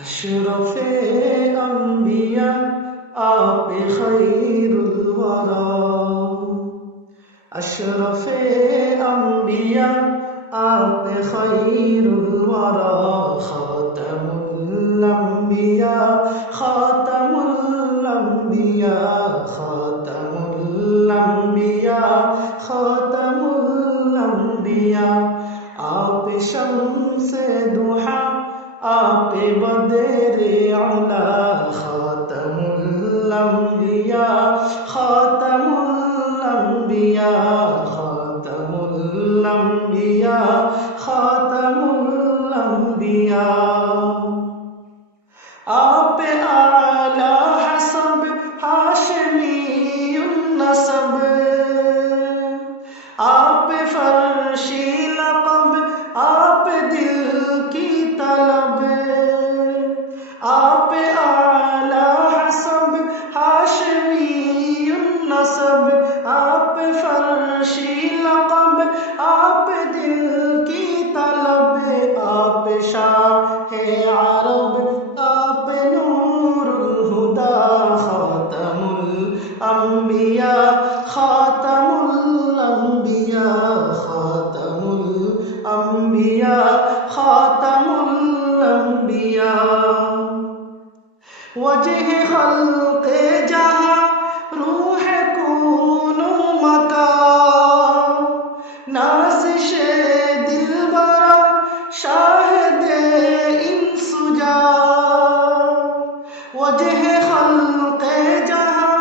اشرف انبیاء آپ خیر الورا، اشرف انبیاء آپ خیر الورا، خاتم الانبیاء خاتم الانبیاء خاتم الانبیاء خاتم الانبیاء، آپ شمس ضحیٰ آپ بدر علا، خاتم الانبیاء خاتم الانبیاء خاتم الانبیاء خاتم الانبیاء، آپ اعلی حسب ہاشمی النسب، آپ فرشی لقب آپ دل کی طلب، آپ اعلی حسب ہاشمی النسب، آپ فرشی لقب آپ دل کی طلب، آپ شاہ عرب آپ نور الہدی، خاتم الانبیاء خاتم الانبیاء خاتم الانبیاء خاتم الانبیاء، وجہ خلق جہاں روح کون و مکان، نازش دل برا شاہد انس جان، وجہ خلق جہاں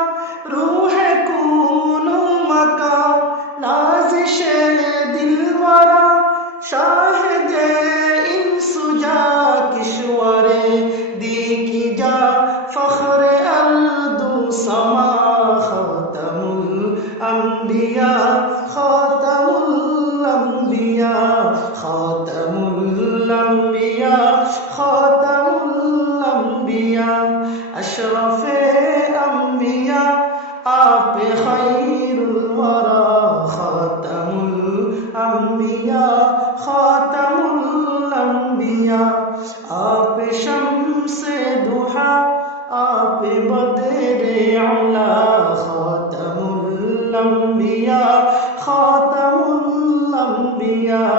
روح کون و مکان، نازش دل برا شاہد انس جان، کشور دی کی جا فخر ارض و سما، خاتم الانبیاء خاتم الانبیاء خاتم الانبیاء خاتم الانبیاء، اشرف انبیاء آپ خیر الورا، خاتم الانبیاء خاتم الانبیاء، آپ شمس ضحیٰ آپ بدر علا، خاتم الانبیاء خاتم الانبیاء،